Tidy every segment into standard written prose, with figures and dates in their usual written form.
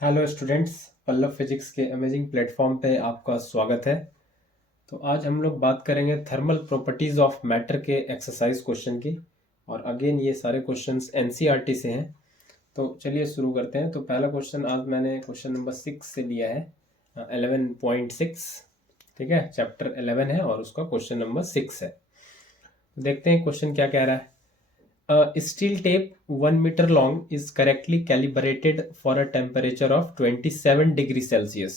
Hello students, Pallav physics के amazing platform पे आपका स्वागत है। तो आज हम लोग बात करेंगे थर्मल प्रॉपर्टीज़ ऑफ मैटर के एक्सरसाइज क्वेश्चन की। और अगेन ये सारे क्वेश्चंस एनसीईआरटी से हैं। तो चलिए शुरू करते हैं। तो पहला क्वेश्चन आज मैंने क्वेश्चन नंबर 6 से लिया है, 11.6। ठीक है, चैप्टर 11 है और उसका क्वेश्चन नंबर 6 है। तो देखते हैं क्वेश्चन क्या कह रहा है। A steel tape 1 meter long is correctly calibrated for a temperature of 27 degree Celsius.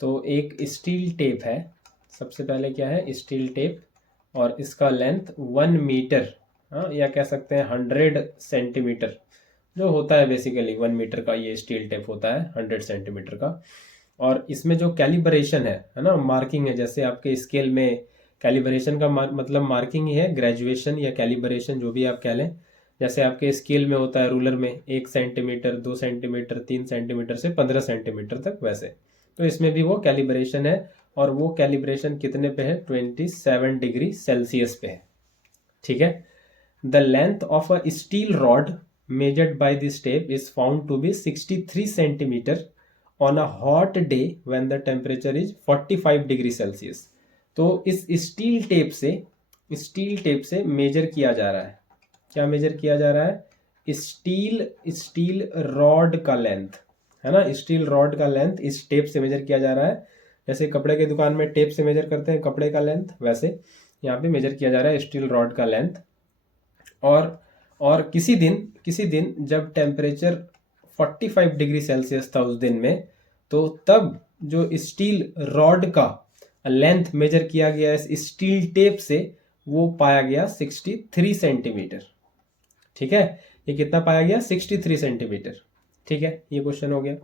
तो एक स्टील टेप है। सबसे पहले क्या है, स्टील टेप, और इसका लेंथ 1 मीटर, हाँ, या कह सकते हैं 100 सेंटीमीटर जो होता है। बेसिकली 1 मीटर का ये स्टील टेप होता है 100 सेंटीमीटर का। और इसमें जो कैलिब्रेशन है ना, मार्किंग है। जैसे आपके स्केल में कैलिब्रेशन का मतलब मार्किंग ही है, ग्रेजुएशन या कैलिब्रेशन जो भी आप कह लें। जैसे आपके स्केल में होता है रूलर में 1 सेंटीमीटर, 2 सेंटीमीटर, 3 सेंटीमीटर से 15 सेंटीमीटर तक, वैसे तो इसमें भी वो कैलिब्रेशन है। और वो कैलिब्रेशन कितने पे है, 27 डिग्री सेल्सियस पे है। ठीक है। The length of a steel rod measured by this tape is found to be 63 centimetre on a hot day when the temperature is 45 degree Celsius. तो इस स्टील टेप से मेजर किया जा रहा है। क्या मेजर किया जा रहा है, स्टील रॉड का लेंथ, है ना। स्टील रॉड का लेंथ इस टेप से मेजर किया जा रहा है। जैसे कपड़े की दुकान में टेप से मेजर करते हैं कपड़े का लेंथ, वैसे यहाँ पे मेजर किया जा रहा है स्टील रॉड का लेंथ। और किसी दिन जब टेम्परेचर 45 डिग्री सेल्सियस था उस दिन में, तो तब जो स्टील रॉड का लेंथ मेजर किया गया इस स्टील टेप से, वो पाया गया 63 सेंटीमीटर। ठीक है, ये कितना पाया गया, 63 सेंटीमीटर। ठीक है, ये क्वेश्चन हो गया।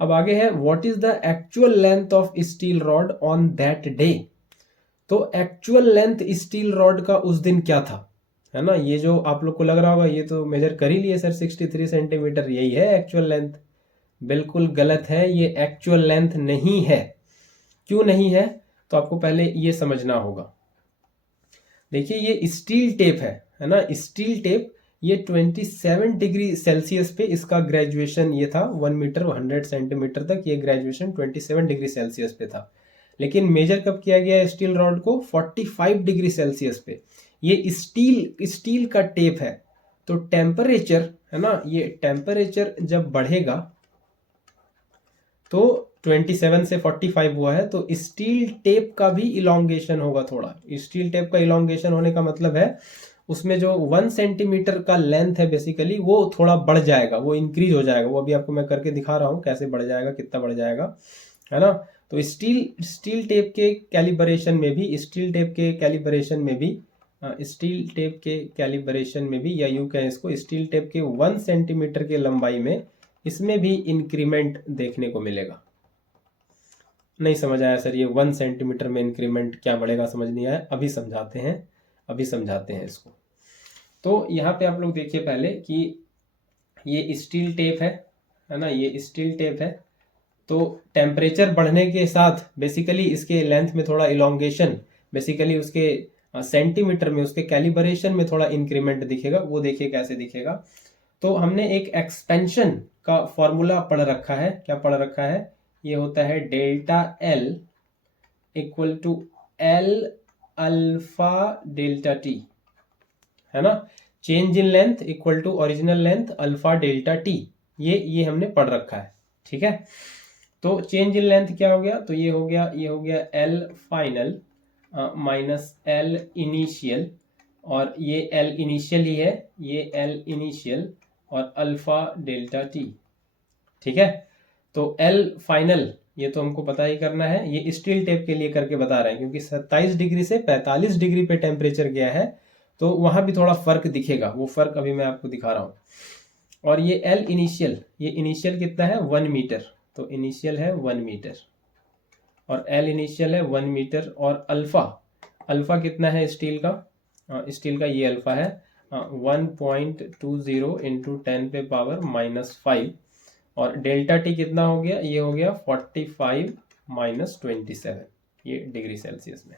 अब आगे है, what is the actual length of steel rod on that day. तो एक्चुअल लेंथ स्टील रॉड का उस दिन क्या था, है ना। ये जो आप लोग को लग रहा होगा ये तो मेजर कर ही लिए सर 63 सेंटीमीटर, यही है एक्चुअल लेंथ। बिल्कुल गलत है, ये एक्चुअल लेंथ नहीं है। क्यों नहीं है, तो आपको पहले ये समझना होगा। देखिए ये स्टील टेप है ना। स्टील टेप ये 27 डिग्री सेल्सियस पे इसका ग्रेजुएशन ये था। 1 मीटर 100 सेंटीमीटर तक ये ग्रेजुएशन 27 डिग्री सेल्सियस पे था। लेकिन मेजर कब किया गया स्टील रॉड को, 45 डिग्री सेल्सियस पे। ये स्टील का टेप है। तो टेम्परेचर, है ना, ये टेम्परेचर जब बढ़ेगा तो 27 से 45 हुआ है, तो स्टील टेप का भी इलोंगेशन होगा थोड़ा। स्टील टेप का इलोंगेशन होने का मतलब है उसमें जो 1 सेंटीमीटर का लेंथ है बेसिकली, वो थोड़ा बढ़ जाएगा, वो इंक्रीज हो जाएगा। वो अभी आपको मैं करके दिखा रहा हूँ कैसे बढ़ जाएगा, कितना बढ़ जाएगा, है ना। तो स्टील टेप के कैलिब्रेशन में भी या यूं कहें इसको, स्टील टेप के 1 सेंटीमीटर के लंबाई में इसमें भी इंक्रीमेंट देखने को मिलेगा। नहीं समझ आया सर, ये 1 सेंटीमीटर में इंक्रीमेंट क्या बढ़ेगा, समझ नहीं आया। अभी समझाते हैं इसको। तो यहाँ पे आप लोग देखिए पहले कि ये स्टील टेप है ना, ये स्टील टेप है। तो टेम्परेचर बढ़ने के साथ बेसिकली इसके लेंथ में थोड़ा इलोंगेशन, बेसिकली उसके सेंटीमीटर में, उसके कैलिब्रेशन में थोड़ा इंक्रीमेंट दिखेगा। वो देखिए कैसे दिखेगा। तो हमने एक एक्सपेंशन का फॉर्मूला पढ़ रखा है। क्या पढ़ रखा है, ये होता है delta L equal to L alpha delta T, है ना। Change in length equal to original length alpha delta T, ये हमने पढ़ रखा है। ठीक है। तो चेंज इन लेंथ क्या हो गया, तो ये हो गया L final minus L initial, और ये एल इनिशियल ही है, ये एल इनिशियल और अल्फा डेल्टा टी। ठीक है। तो एल फाइनल ये तो हमको पता ही करना है, ये स्टील टेप के लिए करके बता रहे हैं क्योंकि 27 डिग्री से 45 डिग्री पे टेम्परेचर गया है, तो वहां भी थोड़ा फर्क दिखेगा। वो फर्क अभी मैं आपको दिखा रहा हूँ। और ये एल इनिशियल, ये इनिशियल कितना है, 1 मीटर। तो इनिशियल है 1 मीटर और एल इनिशियल है 1 मीटर। और अल्फा कितना है स्टील का, स्टील का ये अल्फा है 1.20 इंटू 10 पे पावर -5। और डेल्टा टी कितना हो गया, ये हो गया 45 माइनस 27, ये डिग्री सेल्सियस में।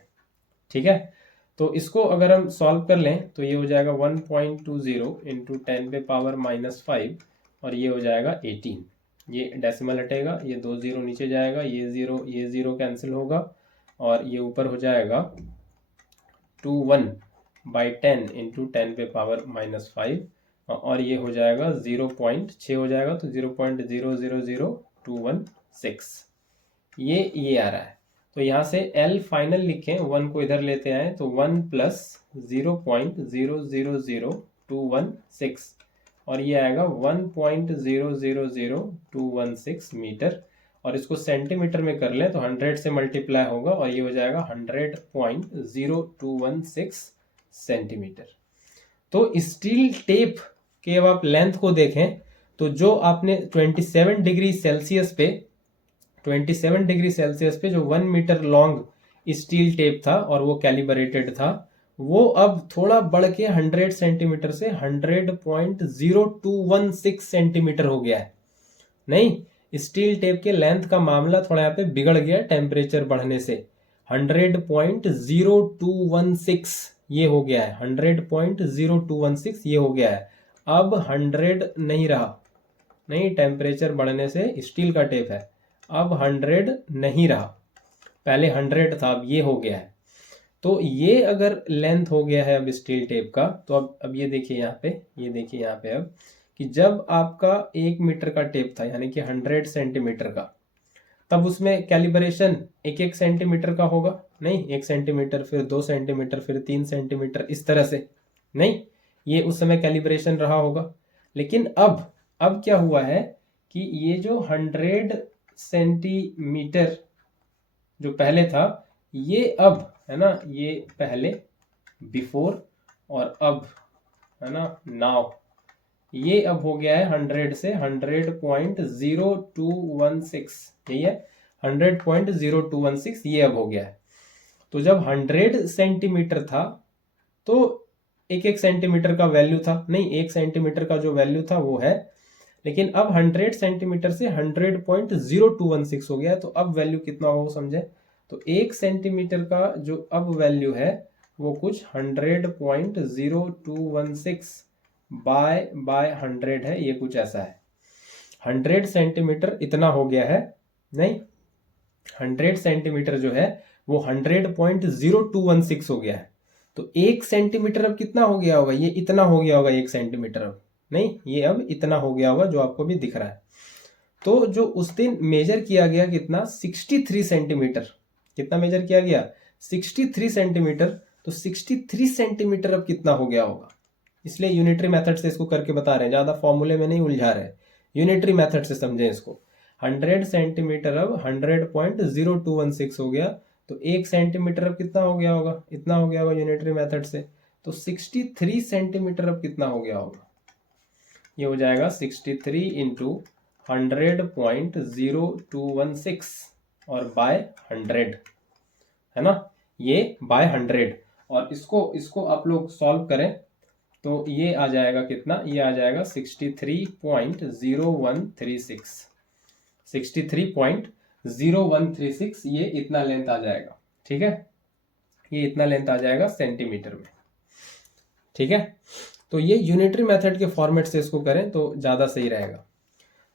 ठीक है। तो इसको अगर हम सॉल्व कर लें तो ये हो जाएगा 1.20 इंटू 10 पे पावर -5 और ये हो जाएगा 18। ये डेसिमल हटेगा, ये 2 जीरो नीचे जाएगा, ये जीरो कैंसिल होगा और ये ऊपर हो जाएगा 21/10 इंटू 10 पे पावर -5 और ये हो जाएगा 0.6 हो जाएगा, तो 0.000216 ये आ रहा है। तो यहाँ से L फाइनल लिखें, 1 को इधर लेते आए तो 1 प्लस 0.000216 और ये आएगा 1.000216 मीटर और इसको सेंटीमीटर में कर लें तो 100 से मल्टीप्लाई होगा और ये हो जाएगा 100.0216 सेंटीमीटर। तो स्टील टेप के अब आप लेंथ को देखें तो जो आपने 27 डिग्री सेल्सियस पे जो 1 मीटर लॉन्ग स्टील टेप था और वो कैलिब्रेटेड था, वो अब थोड़ा बढ़ के 100 सेंटीमीटर से 100.0216 सेंटीमीटर हो गया है। नहीं, स्टील टेप के लेंथ का मामला थोड़ा यहाँ पे बिगड़ गया टेम्परेचर बढ़ने से। 100.0216 ये हो गया है, 100.0216 ये हो गया है। अब 100 नहीं रहा, नहीं, टेम्परेचर बढ़ने से स्टील का टेप है, अब 100 नहीं रहा, पहले 100 था, अब ये हो गया है। तो ये अगर लेंथ हो गया है अब स्टील टेप का, तो अब ये देखिए यहाँ पे, ये देखिए यहाँ पे अब कि जब आपका 1 मीटर का टेप था यानी कि 100 सेंटीमीटर का, तब उसमें कैलिब्रेशन 1-1 सेंटीमीटर का होगा, नहीं, 1 सेंटीमीटर, फिर 2 सेंटीमीटर, फिर 3 सेंटीमीटर, इस तरह से, नहीं, ये उस समय कैलिब्रेशन रहा होगा। लेकिन अब क्या हुआ है कि ये जो 100 सेंटीमीटर जो पहले था, ये अब है ना, ये पहले बिफोर और अब है ना नाउ, ये अब हो गया है 100 से 100.0216, यही है 100.0216, ये अब हो गया है। तो जब 100 सेंटीमीटर था तो 1-1 सेंटीमीटर का वैल्यू था, नहीं, 1 सेंटीमीटर का जो वैल्यू था वो है, लेकिन अब 100 सेंटीमीटर से 100.0216 हो गया है। तो अब वैल्यू कितना होगा समझे, तो 1 सेंटीमीटर का जो अब वैल्यू है वो कुछ 100.0216 बाय 100 है, ये कुछ ऐसा है। 100 सेंटीमीटर इतना हो गया है, नहीं, 100 सेंटीमीटर जो है वो 100.0216 हो गया है। तो 1 सेंटीमीटर अब कितना हो गया होगा, ये इतना हो गया होगा 1 सेंटीमीटर, अब नहीं, ये अब इतना हो गया होगा जो आपको भी दिख रहा है। तो जो उस दिन मेजर किया गया कितना, 63 सेंटीमीटर, कितना मेजर किया गया, 63 सेंटीमीटर। तो 63 सेंटीमीटर अब कितना हो गया होगा, इसलिए यूनिटरी मेथड से इसको करके बता रहे हैं, ज्यादा फॉर्मूले में नहीं उलझा रहे, यूनिटरी मेथड से समझें इसको। 100 सेंटीमीटर अब 100.0216 हो गया, तो 1 सेंटीमीटर अब कितना हो गया होगा, इतना हो गया होगा यूनिटरी मेथड से। तो 63 सेंटीमीटर अब कितना हो गया होगा, ये हो जाएगा 63 इंटू 100.0216 और बाय 100, है ना, ये बाय 100। और इसको आप लोग सॉल्व करें तो ये आ जाएगा कितना, ये आ जाएगा 63.0136, 63.0136, ये इतना लेंथ आ जाएगा, ठीक है, ये इतना लेंथ आ जाएगा सेंटीमीटर में, ठीक है। तो ये यूनिटरी मेथड के फॉर्मेट से इसको करें तो ज़्यादा सही रहेगा।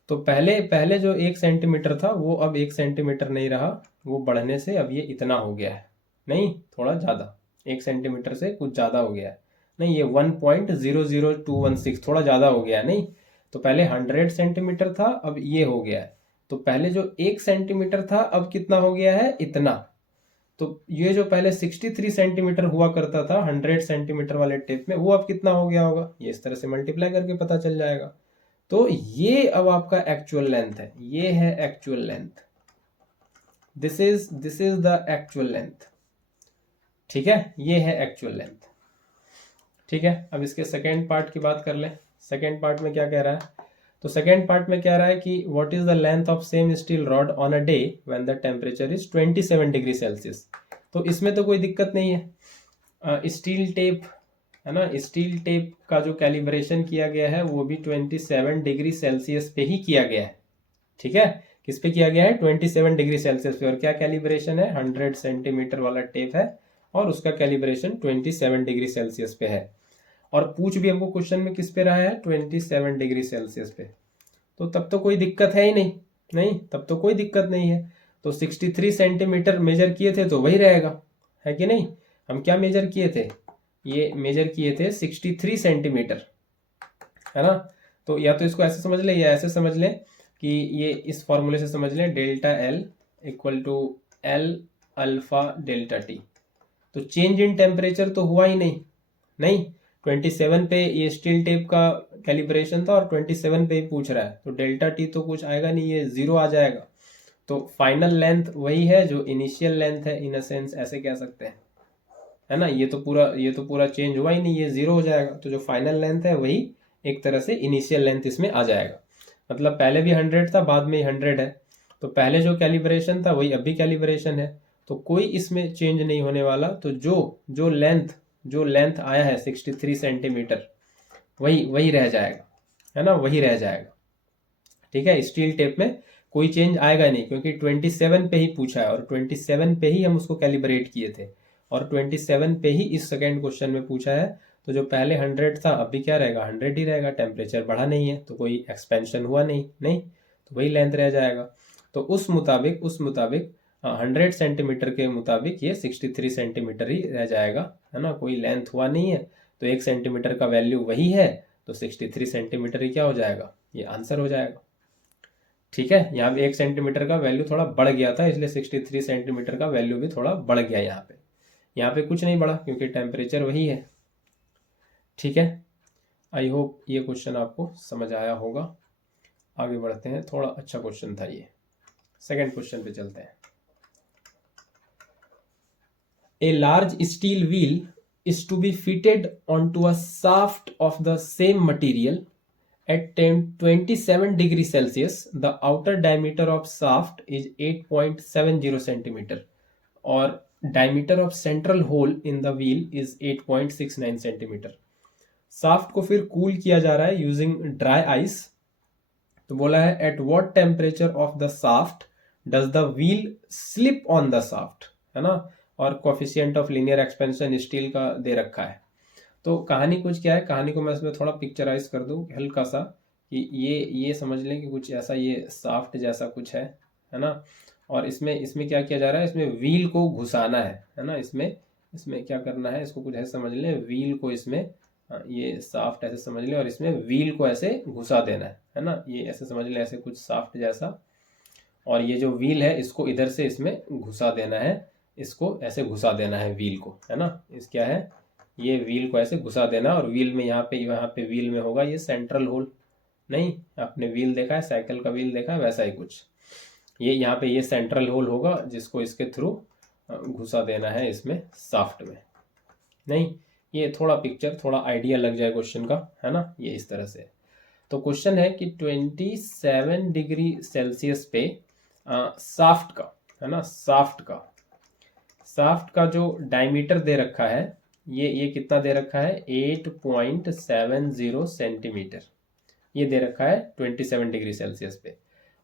तो पहले जो 1 सेंटीमीटर था वो अब 1 सेंटीमीटर नहीं रहा, वो बढ़ने से अब ये इतना हो गया है, नहीं, थोड़ा ज़्यादा, 1 सेंटीमीटर से कुछ ज़्यादा हो गया है, नहीं, ये 1.00216 थोड़ा ज़्यादा हो गया है, नहीं। तो पहले 100 सेंटीमीटर था, अब ये हो गया है। तो पहले जो 1 सेंटीमीटर था अब कितना हो गया है, इतना। तो ये जो पहले 63 सेंटीमीटर हुआ करता था 100 सेंटीमीटर वाले टेप में, वो अब कितना हो गया होगा, ये इस तरह से मल्टीप्लाई करके पता चल जाएगा। तो ये अब आपका एक्चुअल लेंथ है, ये है actual length, this is the actual length, ठीक है, ये है एक्चुअल लेंथ, ठीक है। अब इसके सेकेंड पार्ट की बात कर लें। सेकेंड पार्ट में क्या कह रहा है, तो सेकेंड पार्ट में कह रहा है कि what is the length of same steel rod on a day when the temperature is 27 degree Celsius. तो इसमें तो कोई दिक्कत नहीं है, स्टील टेप है ना, स्टील टेप का जो कैलिब्रेशन किया गया है वो भी 27 डिग्री सेल्सियस पे ही किया गया है, ठीक है। किस पे किया गया है, 27 डिग्री सेल्सियस पे। और क्या कैलिब्रेशन है, 100 सेंटीमीटर वाला टेप है और उसका कैलिब्रेशन 27 डिग्री सेल्सियस पे है। और पूछ भी हमको क्वेश्चन में किस पे रहा है, 27 डिग्री सेल्सियस पे। तो तब तो कोई दिक्कत है ही नहीं, नहीं तब तो कोई दिक्कत नहीं है। तो 63 सेंटीमीटर मेजर किए थे तो वही रहेगा, है कि नहीं। हम क्या मेजर किए थे, ये मेजर किए थे 63 सेंटीमीटर, है ना। तो या तो इसको ऐसे समझ लें या ऐसे समझ लें कि ये इस फॉर्मूले से समझ लें, delta L equal to L alpha delta T. तो चेंज इन टेम्परेचर तो हुआ ही नहीं, नहीं 27 पे ये स्टील टेप का कैलिब्रेशन था और 27 पे ही पूछ रहा है, तो डेल्टा टी तो कुछ आएगा नहीं, ये जीरो आ जाएगा। तो फाइनल लेंथ वही है जो इनिशियल लेंथ है, इन अ सेंस ऐसे कह सकते हैं, है ना। ये तो पूरा चेंज हुआ ही नहीं, ये जीरो हो जाएगा। तो जो फाइनल लेंथ है वही एक तरह से इनिशियल लेंथ इसमें आ जाएगा। मतलब पहले भी 100 था, बाद में 100 है, तो पहले जो कैलिब्रेशन था वही अभी कैलिब्रेशन है, तो कोई इसमें चेंज नहीं होने वाला। तो जो लेंथ आया है 63 सेंटीमीटर वही रह जाएगा, है ना, वही रह जाएगा। ठीक है, स्टील टेप में कोई चेंज आएगा नहीं, क्योंकि 27 पे ही पूछा है और 27 पे ही हम उसको कैलिब्रेट किए थे और 27 पे ही इस सेकेंड क्वेश्चन में पूछा है। तो जो पहले 100 था अभी क्या रहेगा, 100 ही रहेगा, टेम्परेचर बढ़ा नहीं है तो कोई एक्सपेंशन हुआ नहीं, तो वही लेंथ रह जाएगा। तो उस मुताबिक 100 सेंटीमीटर के मुताबिक ये 63 सेंटीमीटर ही रह जाएगा, है ना, कोई लेंथ हुआ नहीं है। तो 1 सेंटीमीटर का वैल्यू वही है, तो 63 सेंटीमीटर ही क्या हो जाएगा, ये आंसर हो जाएगा। ठीक है, यहाँ पे 1 सेंटीमीटर का वैल्यू थोड़ा बढ़ गया था, इसलिए 63 सेंटीमीटर का वैल्यू भी थोड़ा बढ़ गया यहाँ पे कुछ नहीं बढ़ा क्योंकि टेम्परेचर वही है। ठीक है, आई होप ये क्वेश्चन आपको समझ आया होगा। आगे बढ़ते हैं, थोड़ा अच्छा क्वेश्चन था ये। सेकंड क्वेश्चन पे चलते हैं। A large steel wheel is to be fitted onto a shaft of the same material at 27 degrees Celsius. The outer diameter of shaft is 8.70 centimeter or diameter of central hole in the wheel is 8.69 centimeter. Shaft को फिर cool किया जा रहा है using dry ice. तो बोला है at what temperature of the shaft does the wheel slip on the shaft, है ना, और coefficient of linear expansion steel का दे रखा है। तो कहानी कुछ क्या है, कहानी को मैं इसमें थोड़ा पिक्चराइज कर दूं हल्का सा, कि ये समझ लें कि कुछ ऐसा ये शाफ्ट जैसा कुछ है ना, और इसमें क्या किया जा रहा है, इसमें व्हील को घुसाना है ना, इसमें क्या करना है, इसको कुछ ऐसे समझ लें, व्हील को इसमें ये शाफ्ट ऐसे समझ लें और इसमें व्हील को ऐसे घुसा देना है ना, ये ऐसे समझ लें, ऐसे कुछ शाफ्ट जैसा, और ये जो व्हील है इसको इधर से इसमें घुसा देना है, इसको ऐसे घुसा देना है व्हील को, है ना। इस क्या है, ये व्हील को ऐसे घुसा देना, और व्हील में यहाँ पे व्हील में होगा ये सेंट्रल होल। नहीं, आपने व्हील देखा है, साइकिल का व्हील देखा है, वैसा ही कुछ ये यहाँ पे ये सेंट्रल होल होगा जिसको इसके थ्रू घुसा देना है इसमें शाफ्ट में। नहीं, ये थोड़ा पिक्चर, थोड़ा आइडिया लग जाए क्वेश्चन का, है ना, ये इस तरह से। तो क्वेश्चन है कि 27 डिग्री सेल्सियस पे शाफ्ट का, है ना, शाफ्ट का जो डायमीटर दे रखा है, ये कितना दे रखा है, 8.70 सेंटीमीटर ये दे रखा है 27 डिग्री सेल्सियस पे।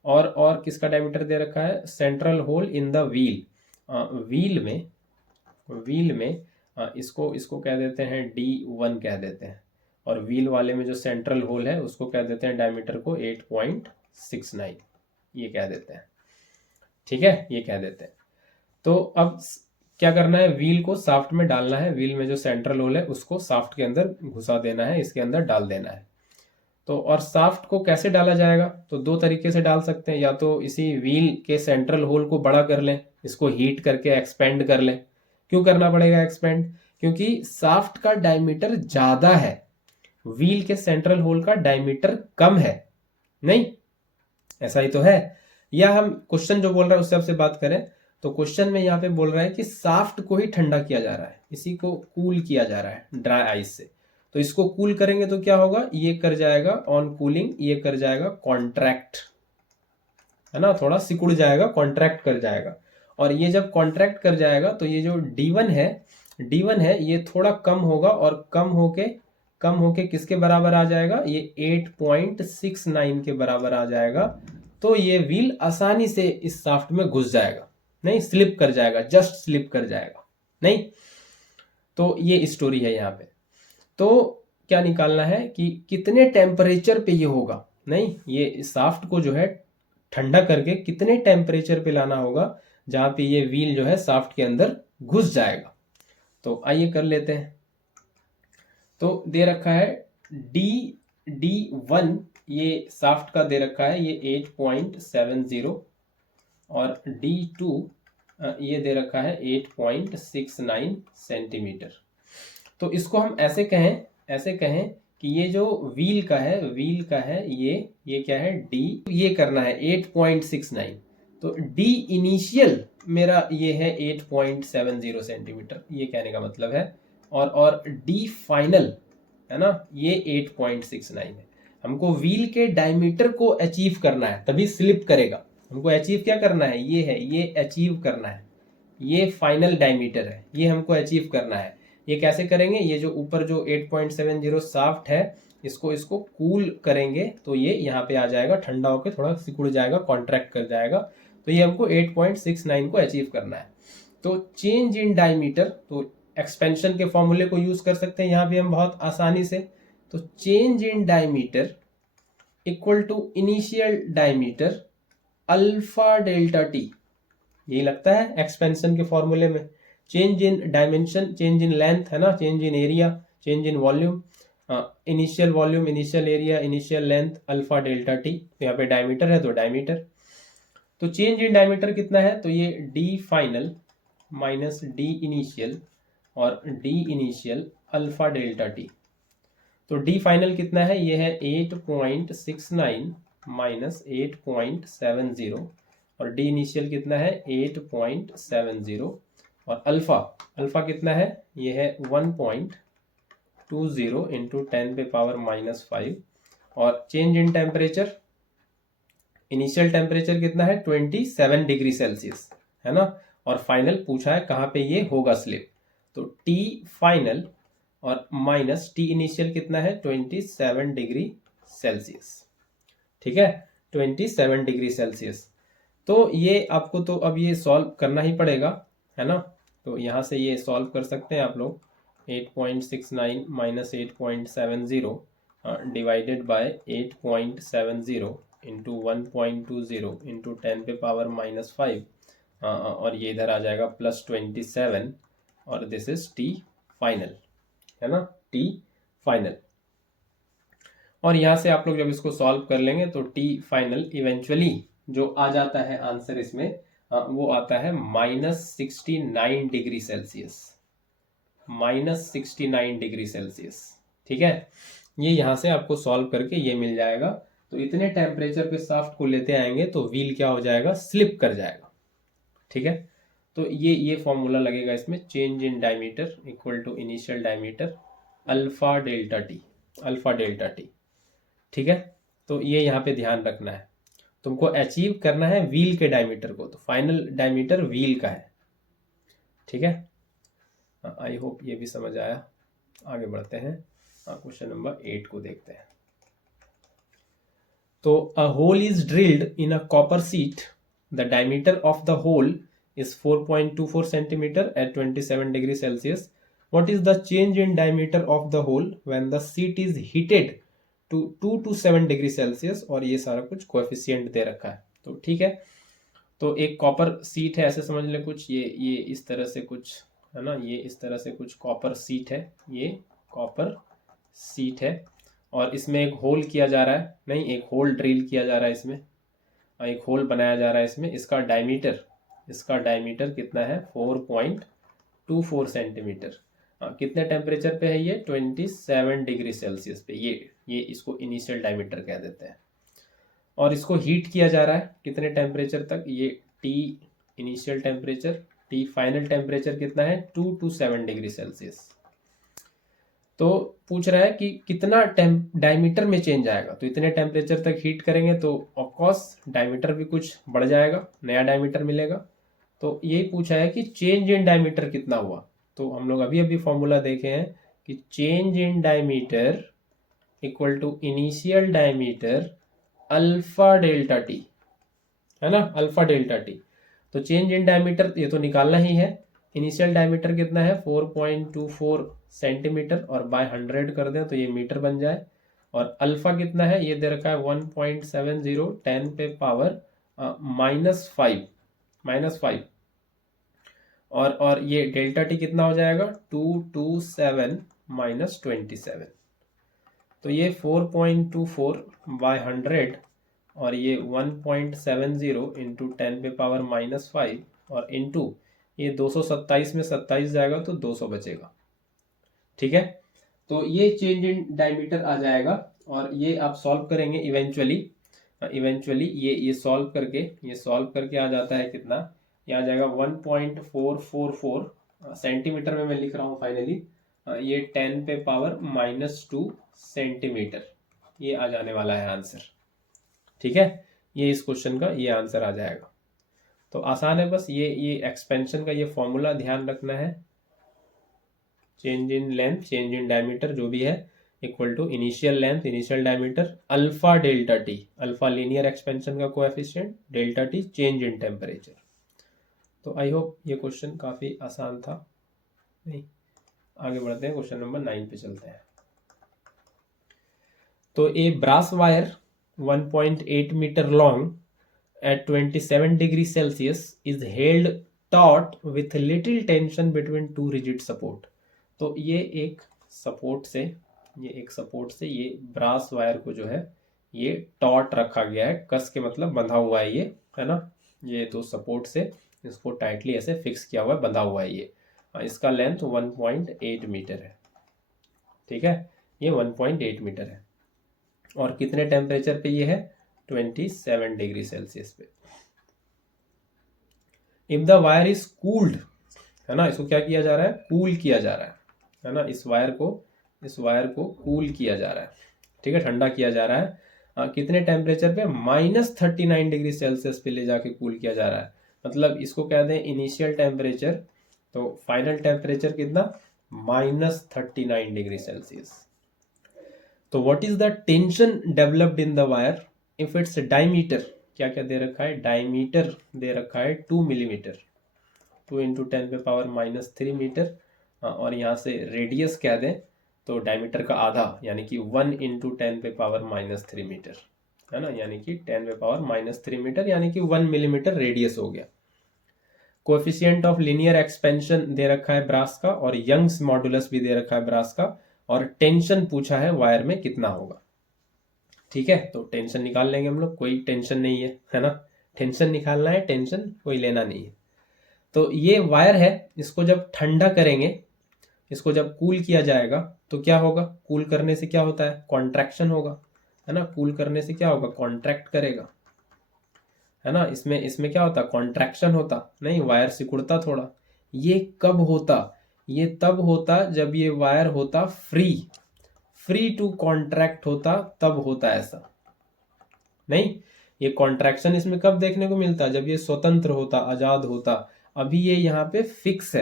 और किसका डायमीटर दे रखा है, central hole in the wheel में इसको कह देते हैं D1 कह देते हैं, और व्हील वाले में जो सेंट्रल होल है उसको कह देते हैं डायमीटर को 8.69 ये कह देते हैं। ठीक है, ये कह देते हैं। तो अब क्या करना है, व्हील को शाफ्ट में डालना है, व्हील में जो सेंट्रल होल है उसको शाफ्ट के अंदर घुसा देना है, इसके अंदर डाल देना है। तो और शाफ्ट को कैसे डाला जाएगा, तो दो तरीके से डाल सकते हैं, या तो इसी व्हील के सेंट्रल होल को बड़ा कर लें, इसको हीट करके एक्सपेंड कर लें। क्यों करना पड़ेगा एक्सपेंड, क्योंकि शाफ्ट का डायमीटर ज्यादा है, व्हील के सेंट्रल होल का डायमीटर कम है। नहीं, ऐसा ही तो है। या हम क्वेश्चन जो बोल रहा है उससे आपसे बात करें, तो क्वेश्चन में यहाँ पे बोल रहा है कि शाफ्ट को ही ठंडा किया जा रहा है, इसी को कूल किया जा रहा है ड्राई आइस से। तो इसको कूल करेंगे तो क्या होगा, ये कर जाएगा ऑन कूलिंग, ये कर जाएगा कॉन्ट्रैक्ट, है ना, थोड़ा सिकुड़ जाएगा, कॉन्ट्रैक्ट कर जाएगा। और ये जब कॉन्ट्रैक्ट कर जाएगा तो ये जो D1 है ये थोड़ा कम होगा, और कम होके किसके बराबर आ जाएगा, ये 8.69 के बराबर आ जाएगा। तो ये व्हील आसानी से इस शाफ्ट में घुस जाएगा, नहीं स्लिप कर जाएगा, जस्ट स्लिप कर जाएगा। नहीं, तो ये स्टोरी है यहाँ पे। तो क्या निकालना है कि कितने टेम्परेचर पे ये होगा, नहीं, ये शाफ्ट को जो है ठंडा करके कितने टेम्परेचर पे लाना होगा जहाँ पे ये व्हील जो है शाफ्ट के अंदर घुस जाएगा। तो आइए कर लेते हैं। तो दे रखा है D1, ये शाफ्ट का दे रखा है, ये 8.70, और D2 ये दे रखा है 8.69 सेंटीमीटर। तो इसको हम ऐसे कहें कि ये जो व्हील का है ये क्या है, D, ये करना है 8.69। तो D इनिशियल मेरा ये है 8.70 सेंटीमीटर, ये कहने का मतलब है। और D फाइनल है ना, ये 8.69 है। हमको व्हील के डायमीटर को अचीव करना है, तभी स्लिप करेगा। हमको अचीव क्या करना है, ये अचीव करना है, ये फाइनल डायमीटर है, ये हमको अचीव करना है। ये कैसे करेंगे, ये जो ऊपर जो 8.70 शाफ्ट है, इसको कूल करेंगे तो ये यहाँ पे आ जाएगा, ठंडा होकर थोड़ा सिकुड़ जाएगा, कॉन्ट्रैक्ट कर जाएगा। तो ये हमको 8.69 को अचीव करना है। तो चेंज इन डायमीटर, तो एक्सपेंशन के फॉर्मूले को यूज कर सकते हैं यहाँ भी हम बहुत आसानी से। तो change in diameter equal to initial diameter alpha delta T, यही लगता है एक्सपेंशन के फॉर्मूले में। Change in dimension, change in length है ना, change in area, change in volume, initial volume, initial area, initial length, alpha delta T. तो यहाँ पे डायमीटर है तो डायमीटर। तो चेंज इन डायमीटर कितना है, तो ये D final minus D initial और D initial alpha delta T. तो डी फाइनल कितना है, ये है 8.69 माइनस 8.70, और डी इनिशियल कितना है 8.70, और अल्फा कितना है, ये है 1.20 इंटू 10 पे पावर -5। और change in temperature, initial temperature कितना है 27 डिग्री सेल्सियस है ना, और फाइनल पूछा है कहाँ पे ये होगा स्लिप। तो टी फाइनल और माइनस टी इनिशियल कितना है 27 डिग्री सेल्सियस, ठीक है, 27 डिग्री सेल्सियस। तो ये आपको तो अब ये सॉल्व करना ही पड़ेगा, है ना। तो यहाँ से ये सॉल्व कर सकते हैं आप लोग, 8.69 minus 8.70 divided by 8.70 into 1.20 into 10 पे पावर -5, और ये इधर आ जाएगा +27, और दिस इज टी फाइनल, है ना, टी फाइनल। और यहाँ से आप लोग जब इसको सॉल्व कर लेंगे तो टी फाइनल इवेंचुअली जो आ जाता है आंसर इसमें, वो आता है -69 डिग्री सेल्सियस, -69 डिग्री सेल्सियस, ठीक है। ये यहाँ से आपको सॉल्व करके ये मिल जाएगा। तो इतने टेम्परेचर पे शाफ्ट को लेते आएंगे तो व्हील क्या हो जाएगा, स्लिप कर जाएगा, ठीक है। तो ये फॉर्मूला लगेगा इसमें, change in diameter equal to initial diameter alpha delta T, ठीक है। तो ये यहाँ पे ध्यान रखना है, तुमको अचीव करना है व्हील के डायमीटर को, तो फाइनल डायमीटर व्हील का है, ठीक है। आई होप ये भी समझ आया। आगे बढ़ते हैं, क्वेश्चन नंबर 8 को देखते हैं। तो a hole is drilled in a copper sheet, the diameter of the hole is 4.24 centimeter at 27 degree Celsius. What is the change in diameter of the hole when the sheet is heated to 2 to 7 degree Celsius? और ये सारा कुछ coefficient दे रखा है, तो ठीक है। तो एक कॉपर सीट है, ऐसे समझ ले कुछ, ये इस तरह से कुछ है ना, ये इस तरह से कुछ कॉपर सीट है, ये कॉपर सीट है, और इसमें एक होल किया जा रहा है, नहीं एक होल ड्रिल किया जा रहा है इसमें, एक होल बनाया जा रहा है इसमें। इसका डायमीटर कितना है 4.24 सेंटीमीटर। कितने टेम्परेचर पे है ये 27 डिग्री सेल्सियस पे, ये इसको इनिशियल डायमीटर कह देते हैं। और इसको हीट किया जा रहा है कितने टेम्परेचर तक, ये T initial temperature, T final temperature कितना है 2 to 7 डिग्री सेल्सियस। तो पूछ रहा है कि कितना डायमीटर में चेंज आएगा, तो इतने टेम्परेचर तक हीट करेंगे तो ऑफकोर्स डायमीटर भी कुछ बढ़ जाएगा, नया डायमीटर मिलेगा। तो यही पूछा है कि चेंज इन डायमीटर कितना हुआ। तो हम लोग अभी फॉर्मूला देखे हैं कि change in diameter equal to initial diameter alpha delta T, है ना, अल्फा डेल्टा टी। तो चेंज इन डायमीटर ये तो निकालना ही है। इनिशियल डायमीटर कितना है 4.24 सेंटीमीटर, और बाय 100 कर दें तो ये मीटर बन जाए, और अल्फा कितना है, ये दे रखा है 1.70 10 पे पावर -5 और ये डेल्टा टी कितना हो जाएगा 227 -27। तो ये 4.24/100 और ये 1.70 इंटू 10 पे पावर -5 और इंटू ये 227 में 27 जाएगा तो 200 बचेगा। ठीक है, तो ये चेंज इन डायमीटर आ जाएगा और ये आप सॉल्व करेंगे इवेंचुअली ये सॉल्व करके आ जाता है कितना, ये आ जाएगा 1.444 सेंटीमीटर में मैं लिख रहा हूँ फाइनली, ये 10 पे पावर -2 सेंटीमीटर ये आ जाने वाला है आंसर। ठीक है, ये इस क्वेश्चन का ये आंसर आ जाएगा। तो आसान है, बस ये एक्सपेंशन का ये फॉर्मूला ध्यान रखना है, change in length change in diameter जो भी है equal to initial length initial diameter alpha delta T, alpha linear expansion का coefficient, delta T change in temperature. तो आई होप ये क्वेश्चन काफ़ी आसान था। नहीं, आगे बढ़ते हैं, क्वेश्चन नंबर 9 पे चलते हैं। तो a brass wire 1.8 metre long at 27 degree Celsius is held taut with little tension between two rigid support। तो ये एक सपोर्ट से ये ब्रास वायर को जो है ये टॉट रखा गया है, कस के मतलब बंधा हुआ है, ये है ना, ये दो सपोर्ट से इसको टाइटली ऐसे फिक्स किया हुआ है, बंधा हुआ है ये। इसका लेंथ 1.8 मीटर है। ठीक है, ये 1.8 मीटर है और कितने टेम्परेचर पे ये है 27 डिग्री सेल्सियस पे। If the wire is cooled, है ना, इसको क्या किया जा रहा है, कूल किया जा रहा है ना, इस वायर को कूल किया जा रहा है। ठीक है, ठंडा किया जा रहा है। कितने टेम्परेचर पे, -39 डिग्री सेल्सियस पे ले जाके कूल किया जा रहा है। मतलब इसको कहते हैं इनिशियल टेम्परेचर, तो फाइनल टेम्परेचर कितना, -39 डिग्री सेल्सियस। तो what is the tension developed in the wire if its diameter, क्या क्या दे रखा है, डायमीटर दे रखा है 2 मिलीमीटर, 2 इंटू 10 पे पावर -3 मीटर, और यहाँ से रेडियस कह दें तो डायमीटर का आधा यानी कि 1 इंटू 10 पे पावर -3 मीटर, है ना, यानी कि 10 पे पावर -3 मीटर यानी कि 1 मिलीमीटर रेडियस हो गया। कोएफिशिएंट ऑफ लीनियर एक्सपेंशन दे रखा है ब्रास का और यंग्स मॉडुलस भी दे रखा है ब्रास का, और टेंशन पूछा है वायर में कितना होगा। ठीक है, तो टेंशन निकाल लेंगे हम लोग, कोई टेंशन नहीं है ना, टेंशन निकालना है, टेंशन कोई लेना नहीं है। तो ये वायर है, इसको जब ठंडा करेंगे, इसको जब कूल किया जाएगा तो क्या होगा, कूल करने से क्या होता है, कॉन्ट्रैक्शन होगा, है ना, कूल करने से क्या होगा, कॉन्ट्रैक्ट करेगा, है ना, इसमें क्या होता, कॉन्ट्रैक्शन होता नहीं, वायर सिकुड़ता थोड़ा। ये कब होता, ये तब होता जब ये वायर होता फ्री टू कॉन्ट्रैक्ट होता, तब होता ऐसा। नहीं, ये कॉन्ट्रैक्शन इसमें कब देखने को मिलता है, जब ये स्वतंत्र होता, आजाद होता। अभी ये यहाँ पे फिक्स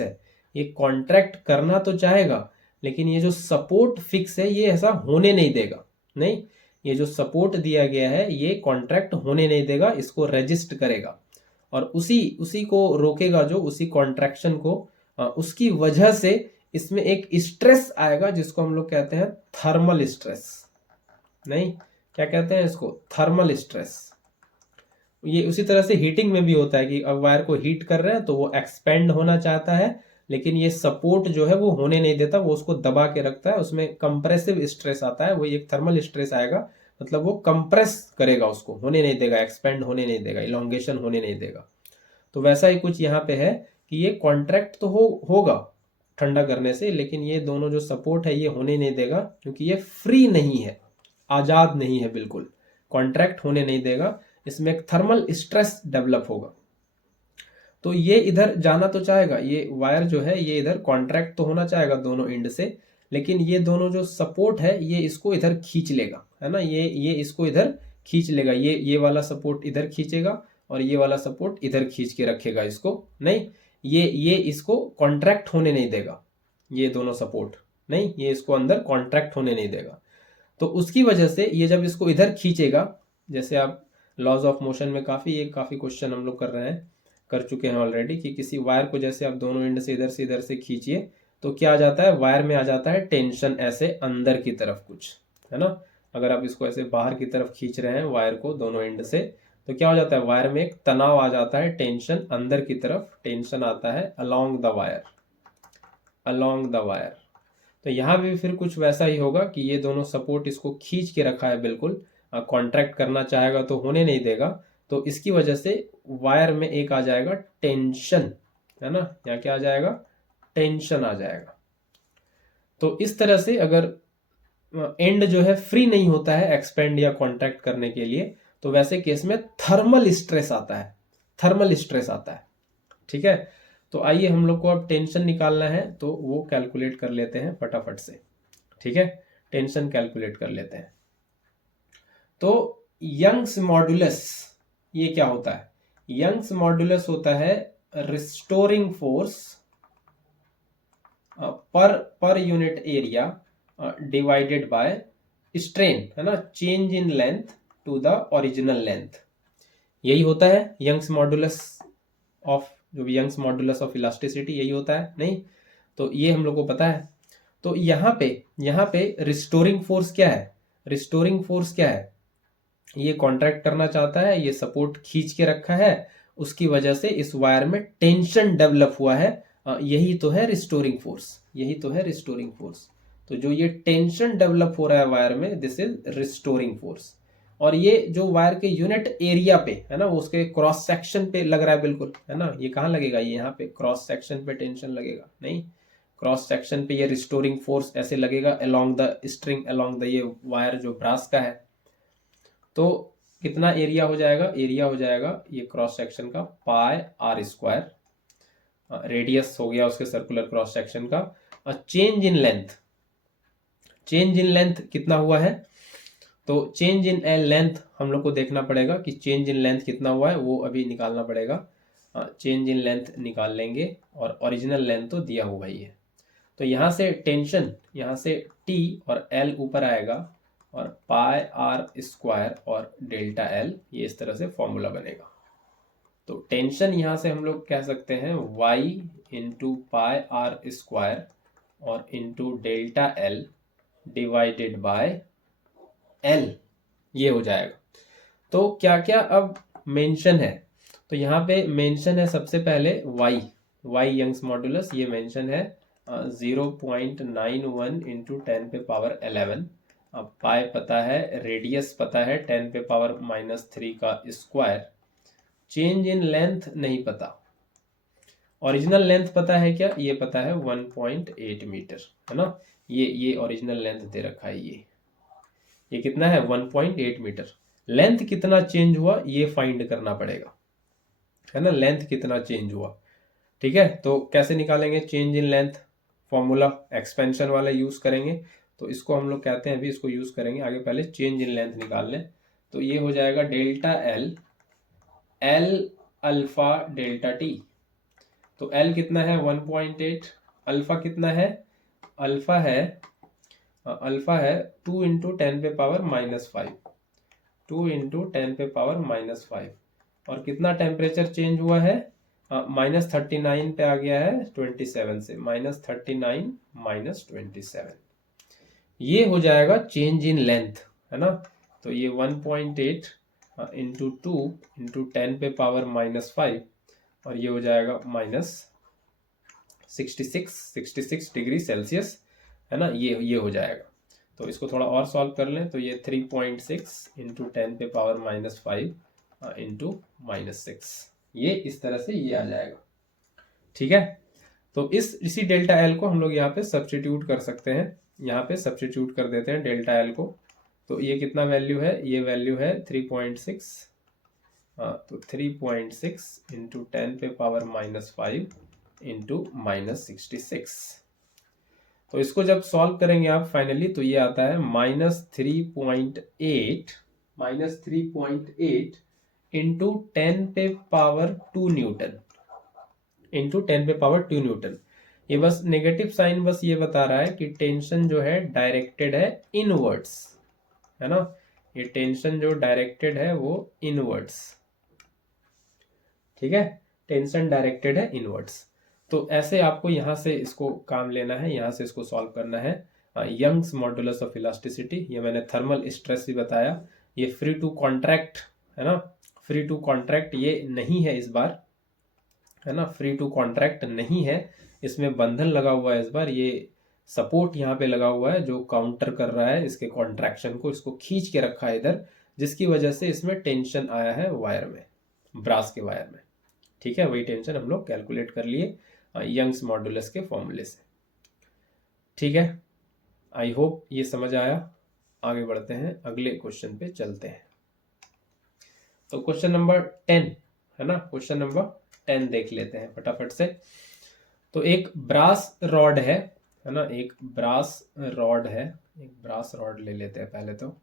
है, ये कॉन्ट्रैक्ट करना तो चाहेगा लेकिन ये जो सपोर्ट फिक्स है ये ऐसा होने नहीं देगा। नहीं, ये जो सपोर्ट दिया गया है ये कॉन्ट्रैक्ट होने नहीं देगा, इसको रेजिस्ट करेगा और उसी को रोकेगा, जो उसी कॉन्ट्रैक्शन को, उसकी वजह से इसमें एक स्ट्रेस आएगा जिसको हम लोग कहते हैं थर्मल स्ट्रेस। नहीं, क्या कहते हैं इसको, थर्मल स्ट्रेस। ये उसी तरह से हीटिंग में भी होता है कि अब वायर को हीट कर रहे हैं तो वो एक्सपेंड होना चाहता है लेकिन ये सपोर्ट जो है वो होने नहीं देता, वो उसको दबा के रखता है, उसमें कंप्रेसिव स्ट्रेस आता है, वो एक थर्मल स्ट्रेस आएगा, मतलब वो कंप्रेस करेगा, उसको होने नहीं देगा, एक्सपेंड होने नहीं देगा, इलोंगेशन होने नहीं देगा। तो वैसा ही कुछ यहाँ पे है कि ये कॉन्ट्रैक्ट तो होगा ठंडा करने से, लेकिन ये दोनों जो सपोर्ट है ये होने नहीं देगा क्योंकि ये फ्री नहीं है, आजाद नहीं है, बिल्कुल कॉन्ट्रैक्ट होने नहीं देगा, इसमें एक थर्मल स्ट्रेस डेवलप होगा। तो ये इधर जाना तो चाहेगा, ये वायर जो है ये इधर कॉन्ट्रैक्ट तो होना चाहेगा दोनों एंड से, लेकिन ये दोनों जो सपोर्ट है ये इसको इधर खींच लेगा, है ना, ये इसको इधर खींच लेगा, ये वाला सपोर्ट इधर खींचेगा और ये वाला सपोर्ट इधर खींच के रखेगा इसको। नहीं, ये इसको कॉन्ट्रैक्ट होने नहीं देगा, ये दोनों सपोर्ट, नहीं, ये इसको अंदर कॉन्ट्रैक्ट होने नहीं देगा। तो उसकी वजह से ये जब इसको इधर खींचेगा, जैसे आप लॉज ऑफ मोशन में काफ़ी क्वेश्चन हम लोग कर चुके हैं ऑलरेडी, कि किसी वायर को जैसे आप दोनों एंड से इधर से खींचिए तो क्या आ जाता है, वायर में आ जाता है टेंशन ऐसे अंदर की तरफ कुछ, है ना। अगर आप इसको ऐसे बाहर की तरफ खींच रहे हैं वायर को दोनों एंड से, तो क्या हो जाता है, वायर में एक तनाव आ जाता है, टेंशन अंदर की तरफ टेंशन आता है along the wire, along the wire. तो यहाँ भी फिर कुछ वैसा ही होगा कि ये दोनों सपोर्ट इसको खींच के रखा है बिल्कुल, कॉन्ट्रैक्ट करना चाहेगा तो होने नहीं देगा, तो इसकी वजह से वायर में एक आ जाएगा टेंशन, है ना, यहाँ क्या आ जाएगा, टेंशन आ जाएगा। तो इस तरह से अगर एंड जो है फ्री नहीं होता है एक्सपेंड या कॉन्ट्रैक्ट करने के लिए, तो वैसे केस में थर्मल स्ट्रेस आता है, थर्मल स्ट्रेस आता है। ठीक है, तो आइए हम लोग को अब टेंशन निकालना है, तो वो कैलकुलेट कर लेते हैं फटाफट से। ठीक है, टेंशन कैलकुलेट कर लेते हैं। तो यंग्स मॉडुलस ये क्या होता है, यंग्स मॉडुलस होता है restoring force per unit area divided by strain, है ना, change in length to the original length. यही होता है यंग्स मॉडुलस ऑफ, जो भी यंग्स मॉडुलस ऑफ इलास्टिसिटी यही होता है, नहीं, तो ये हम लोग को पता है। तो यहाँ पे रिस्टोरिंग फोर्स क्या है, रिस्टोरिंग फोर्स क्या है, ये कॉन्ट्रैक्ट करना चाहता है, ये सपोर्ट खींच के रखा है, उसकी वजह से इस वायर में टेंशन डेवलप हुआ है, यही तो है रिस्टोरिंग फोर्स, यही तो है रिस्टोरिंग फोर्स। तो जो ये टेंशन डेवलप हो रहा है वायर में, दिस इज रिस्टोरिंग फोर्स। और ये जो वायर के यूनिट एरिया पे है ना, उसके क्रॉस सेक्शन पे लग रहा है बिल्कुल, है ना, ये कहाँ लगेगा, ये यहाँ पे क्रॉस सेक्शन पे टेंशन लगेगा, नहीं, क्रॉस सेक्शन पे ये रिस्टोरिंग फोर्स ऐसे लगेगा along the string, along the ये वायर जो ब्रास का है। तो कितना एरिया हो जाएगा, एरिया हो जाएगा ये क्रॉस सेक्शन का पाई आर स्क्वायर, रेडियस हो गया उसके सर्कुलर क्रॉस सेक्शन का। Change in length, change in length कितना हुआ है, तो चेंज इन लेंथ हम लोग को देखना पड़ेगा कि चेंज इन लेंथ कितना हुआ है, वो अभी निकालना पड़ेगा। चेंज इन लेंथ निकाल लेंगे, और ओरिजिनल लेंथ तो दिया हुआ ही है। तो यहाँ से टेंशन, यहाँ से टी और एल ऊपर आएगा, और पाई आर स्क्वायर और डेल्टा एल, ये इस तरह से फॉर्मूला बनेगा। तो टेंशन यहाँ से हम लोग कह सकते हैं y into pi R square और into delta L divided by L, ये हो जाएगा। तो क्या क्या अब मेंशन है, तो यहाँ पे मेंशन है सबसे पहले y यंग्स मॉडुलस, ये मेंशन है 0.91 इंटू 10 पे पावर 11। अब पाई पता है, रेडियस पता है 10 पे पावर -3 का स्क्वायर, चेंज इन लेंथ नहीं पता, ओरिजिनल लेंथ पता है क्या, ये पता है 1.8 मीटर, है ना, ये ओरिजिनल लेंथ दे रखा है, ये कितना है 1.8 मीटर। लेंथ कितना चेंज हुआ ये फाइंड करना पड़ेगा, है ना, लेंथ कितना चेंज हुआ। ठीक है, तो कैसे निकालेंगे change in length, formula expansion वाला यूज करेंगे। तो इसको हम लोग कहते हैं, अभी इसको यूज करेंगे आगे, पहले चेंज इन लेंथ निकाल लें। तो ये हो जाएगा delta L, L alpha delta T. तो एल कितना है 1.8, अल्फा कितना है, अल्फा है 2 इंटू 10 पे पावर -5, 2 इंटू 10 पे पावर -5। और कितना टेम्परेचर चेंज हुआ है, -39 पे आ गया है 27 से, -39 -27, ये हो जाएगा चेंज इन लेंथ, है ना। तो ये 1.8 इंटू 2 इंटू 10 पे पावर -5, और ये हो जाएगा -66 डिग्री सेल्सियस, है ना, ये हो जाएगा। तो इसको थोड़ा और सॉल्व कर लें, तो ये 3.6 इंटू 10 पे पावर -5 इंटू -6, ये इस तरह से ये आ जाएगा। ठीक है, तो इसी डेल्टा एल को हम लोग यहाँ पे सब्स्टिट्यूट कर सकते हैं, यहाँ पे सब्स्टिट्यूट कर देते हैं डेल्टा एल को। तो ये कितना वैल्यू है, ये वैल्यू है 3.6, तो 3.6 इंटू 10 पे पावर -5 इंटू -66। तो इसको जब सॉल्व करेंगे आप फाइनली, तो ये आता है -3.8 इंटू 10 पे पावर 2 न्यूटन, इंटू 10 पे पावर 2 न्यूटन। ये बस नेगेटिव साइन बस ये बता रहा है कि टेंशन जो है डायरेक्टेड है इनवर्ड्स, है ना, ये टेंशन जो डायरेक्टेड है वो इनवर्ड्स। ठीक है, टेंशन डायरेक्टेड है इनवर्ड्स। तो ऐसे आपको यहाँ से इसको काम लेना है, यहाँ से इसको सॉल्व करना है। यंग्स मॉडुलस ऑफ इलास्टिसिटी, ये मैंने थर्मल स्ट्रेस भी बताया। ये फ्री टू कॉन्ट्रैक्ट है ना, फ्री टू कॉन्ट्रैक्ट ये नहीं है इस बार, है ना, फ्री टू कॉन्ट्रैक्ट नहीं है, इसमें बंधन लगा हुआ है इस बार। ये सपोर्ट यहाँ पे लगा हुआ है जो काउंटर कर रहा है इसके कॉन्ट्रैक्शन को, इसको खींच के रखा है इधर, जिसकी वजह से इसमें टेंशन आया है वायर में, ब्रास के वायर में। ठीक है, वही टेंशन हम लोग कैलकुलेट कर लिए यंग्स मॉडुलस के फॉर्मूले से। ठीक है, आई होप ये समझ आया। आगे बढ़ते हैं, अगले क्वेश्चन पे चलते हैं। तो क्वेश्चन नंबर 10 है ना, क्वेश्चन नंबर 10 देख लेते हैं फटाफट से। तो एक ब्रास रॉड है ना, एक ब्रास रॉड है, एक ब्रास रॉड ले लेते हैं पहले तो।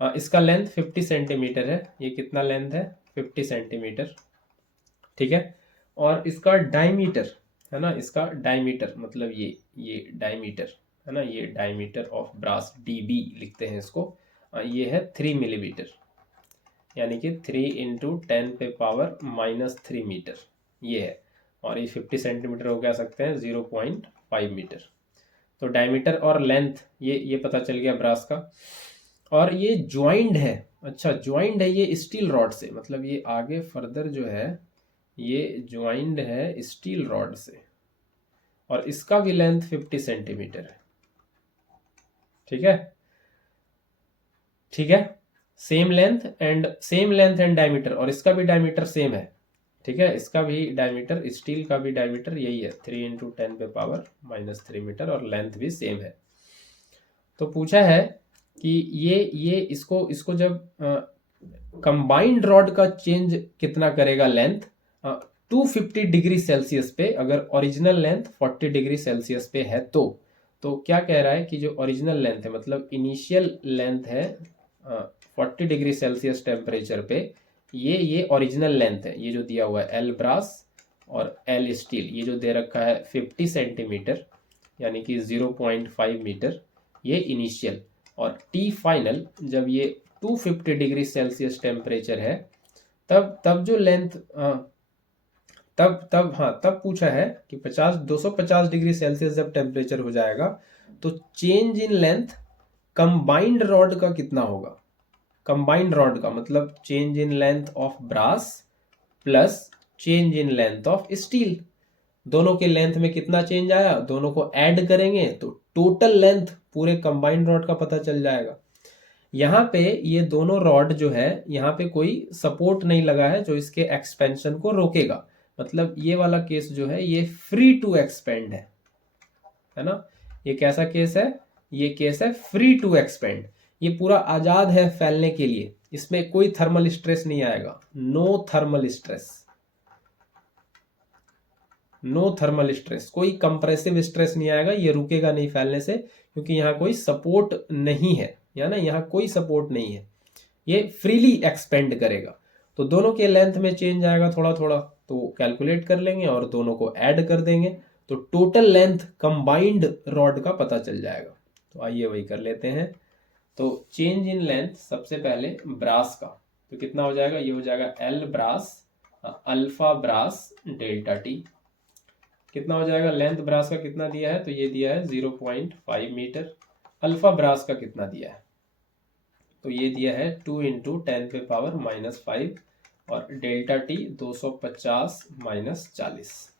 इसका लेंथ 50 सेंटीमीटर है। ये कितना लेंथ है? 50 सेंटीमीटर। ठीक है, और इसका डायमीटर है ना, इसका डायमीटर मतलब ये डायमीटर है ना, ये डायमीटर ऑफ ब्रास डीबी लिखते हैं इसको। ये है 3 मिलीमीटर, यानी कि 3 इंटू 10⁻³ मीटर ये है। और ये 50 सेंटीमीटर हो, कह सकते हैं 0.5 मीटर। तो डायमीटर और लेंथ ये पता चल गया ब्रास का। और ये ज्वाइंट है, अच्छा ज्वाइंट है ये स्टील रॉड से, मतलब ये आगे फर्दर जो है ये ज्वाइंट है स्टील रॉड से, और इसका भी लेंथ 50 सेंटीमीटर है। ठीक है, ठीक है, सेम लेंथ एंड डायमीटर, और इसका भी डायमीटर सेम है। ठीक है, इसका भी डायमीटर, स्टील का भी डायमीटर यही है, 3 इंटू 10⁻³ मीटर, और लेंथ भी सेम है। तो पूछा है कि ये इसको जब कंबाइंड रॉड का चेंज कितना करेगा लेंथ 250 डिग्री सेल्सियस पे, अगर ओरिजिनल लेंथ 40 डिग्री सेल्सियस पे है तो क्या कह रहा है कि जो ओरिजिनल लेंथ है, मतलब इनिशियल लेंथ है 40 डिग्री सेल्सियस टेम्परेचर पे, ये ओरिजिनल लेंथ है, ये जो दिया हुआ है एल ब्रास और एल स्टील, ये जो दे रखा है 50 सेंटीमीटर यानी कि 0.5 मीटर, ये इनिशियल। और टी फाइनल जब ये 250 डिग्री सेल्सियस टेम्परेचर है, तब जो लेंथ तब पूछा है कि 250 डिग्री सेल्सियस जब टेम्परेचर हो जाएगा तो change in length combined rod का कितना होगा। कंबाइंड रॉड का मतलब change in length of brass plus change in length of steel, दोनों के लेंथ में कितना चेंज आया, दोनों को ऐड करेंगे तो टोटल लेंथ पूरे कंबाइंड रॉड का पता चल जाएगा। यहाँ पे ये दोनों रॉड जो है, यहाँ पे कोई सपोर्ट नहीं लगा है जो इसके एक्सपेंशन को रोकेगा, मतलब ये वाला केस जो है ये फ्री टू एक्सपेंड है ना। ये कैसा केस है? ये केस है फ्री टू एक्सपेंड, ये पूरा आजाद है फैलने के लिए, इसमें कोई थर्मल स्ट्रेस नहीं आएगा, no thermal stress, no thermal stress, कोई कंप्रेसिव स्ट्रेस नहीं आएगा, ये रुकेगा नहीं फैलने से, क्योंकि यहाँ कोई सपोर्ट नहीं है, या ना यहाँ कोई सपोर्ट नहीं है, ये फ्रीली एक्सपेंड करेगा। तो दोनों के लेंथ में चेंज आएगा थोड़ा थोड़ा, तो कैलकुलेट कर लेंगे और दोनों को ऐड कर देंगे तो टोटल लेंथ कंबाइंड रॉड का पता चल जाएगा। तो आइए वही कर लेते हैं। तो चेंज इन लेंथ सबसे पहले ब्रास का, तो कितना हो जाएगा, ये हो जाएगा L brass alpha brass delta T. कितना हो जाएगा, लेंथ ब्रास का कितना दिया है, तो ये दिया है 0.5 मीटर। अल्फा ब्रास का कितना दिया है, तो ये दिया है 2 इंटू 10⁻⁻5, और डेल्टा टी 250 माइनस 40,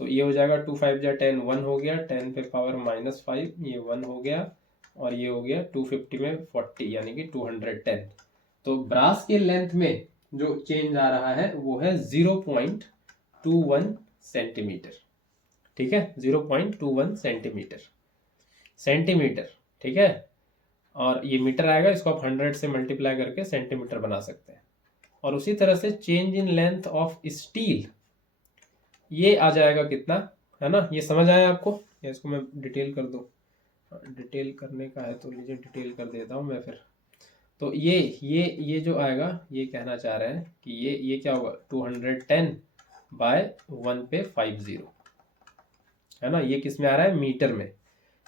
तो ये हो जाएगा 2 5 जा 10, 1 हो गया, 10⁻⁻5 ये 1 हो गया, और ये हो गया 250 में 40 यानी कि 210। तो ब्रास के लेंथ में जो चेंज आ रहा है वो है 0.21 सेंटीमीटर। ठीक है, 0.21 सेंटीमीटर। ठीक है, और ये मीटर आएगा, इसको आप 100 से मल्टीप्लाई करके सेंटीमीटर बना सकते हैं। और उसी तरह से change in length of steel, ये आ जाएगा कितना, है ना, ये समझ आया आपको, या इसको मैं डिटेल कर दूं, डिटेल करने का है तो लीजिए डिटेल कर देता हूं मैं फिर। तो ये जो आएगा, ये कहना चाह रहे हैं कि ये क्या होगा, 210/1 पे 50 है ना, ये किस में आ रहा है, मीटर में।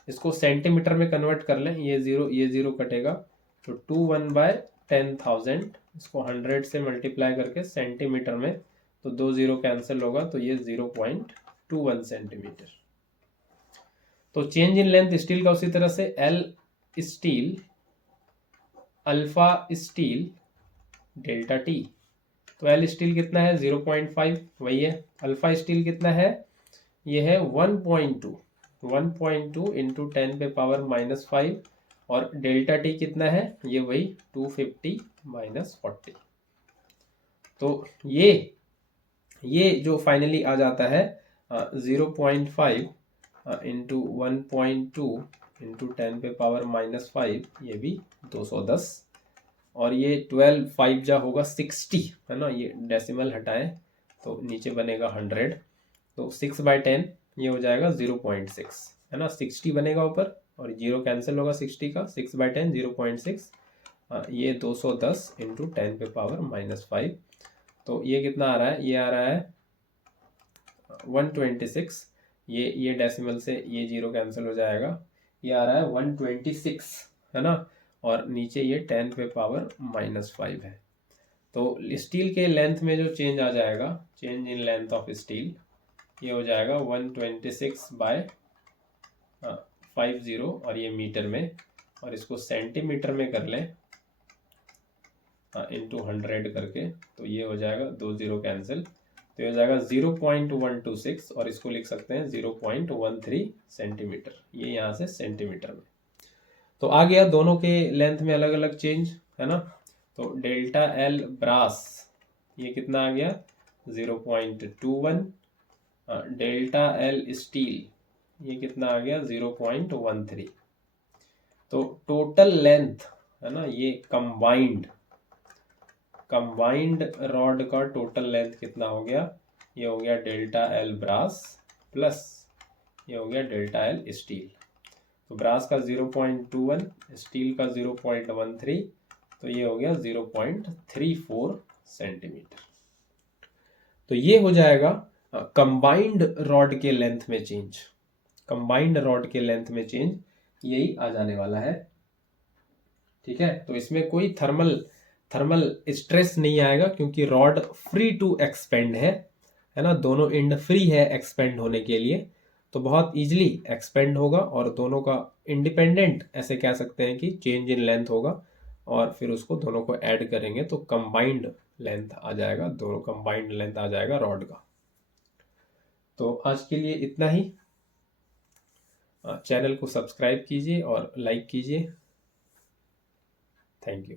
इसको सेंटीमीटर में कन्वर्ट कर लें, ये जीरो कटेगा, तो 21/10,000, इसको 100 से मल्टीप्लाई करके सेंटीमीटर में तो 2 जीरो कैंसिल होगा, तो ये 0.21 सेंटीमीटर। तो चेंज इन लेंथ स्टील का उसी तरह से L steel, alpha steel, delta T. तो एल स्टील कितना है 0.5, वही है। अल्फा स्टील कितना है, ये है 1.2 इंटू 10 पे पावर -5, और डेल्टा टी कितना है, ये वही 250 - 40। तो ये जो फाइनली आ जाता है 0.5 इंटू 1.2 इंटू 10 पे पावर -5, ये भी 210, और ये 12 5 जा होगा 60, है ना। ये डेसिमल हटाएं तो नीचे बनेगा 100, तो 6/10 ये हो जाएगा 0.6, है ना। 60 बनेगा ऊपर और जीरो कैंसिल होगा 60 का, 6/10 0.6, ये 210 इंटू 10 पे पावर -5, तो ये कितना आ रहा है, ये आ रहा है 126। ये डेसिमल से ये जीरो कैंसिल हो जाएगा, ये आ रहा है 126, है ना। और नीचे ये 10 पे पावर -5 है। तो स्टील के लेंथ में जो चेंज आ जाएगा, change in length of steel, ये हो जाएगा 126/50, और ये मीटर में, और इसको सेंटीमीटर में कर लें इंटू 100 करके, तो ये हो जाएगा 2 जीरो कैंसिल, तो ये हो जाएगा 0.126, और इसको लिख सकते हैं 0.13 सेंटीमीटर, ये यहाँ से सेंटीमीटर में। तो आ गया दोनों के लेंथ में अलग अलग चेंज, है ना। तो डेल्टा एल ब्रास, ये कितना आ गया 0.21, डेल्टा एल स्टील, ये कितना आ गया 0.13। तो टोटल लेंथ, है ना, ये कंबाइंड रॉड का टोटल लेंथ कितना हो गया, ये हो गया डेल्टा एल ब्रास प्लस ये हो गया डेल्टा एल स्टील। तो ब्रास का 0.21, स्टील का 0.13, तो ये हो गया 0.34 सेंटीमीटर। तो ये हो जाएगा कंबाइंड रॉड के लेंथ में चेंज, कंबाइंड रॉड के लेंथ में चेंज यही आ जाने वाला है, ठीक है। तो इसमें कोई थर्मल स्ट्रेस नहीं आएगा, क्योंकि रॉड फ्री टू एक्सपेंड है ना, दोनों एंड फ्री है एक्सपेंड होने के लिए, तो बहुत इजीली एक्सपेंड होगा, और दोनों का इंडिपेंडेंट ऐसे कह सकते हैं कि चेंज इन लेंथ होगा, और फिर उसको दोनों को ऐड करेंगे तो कंबाइंड लेंथ आ जाएगा, दोनों कंबाइंड लेंथ आ जाएगा रॉड का। तो आज के लिए इतना ही। चैनल को सब्सक्राइब कीजिए और लाइक कीजिए। Thank you.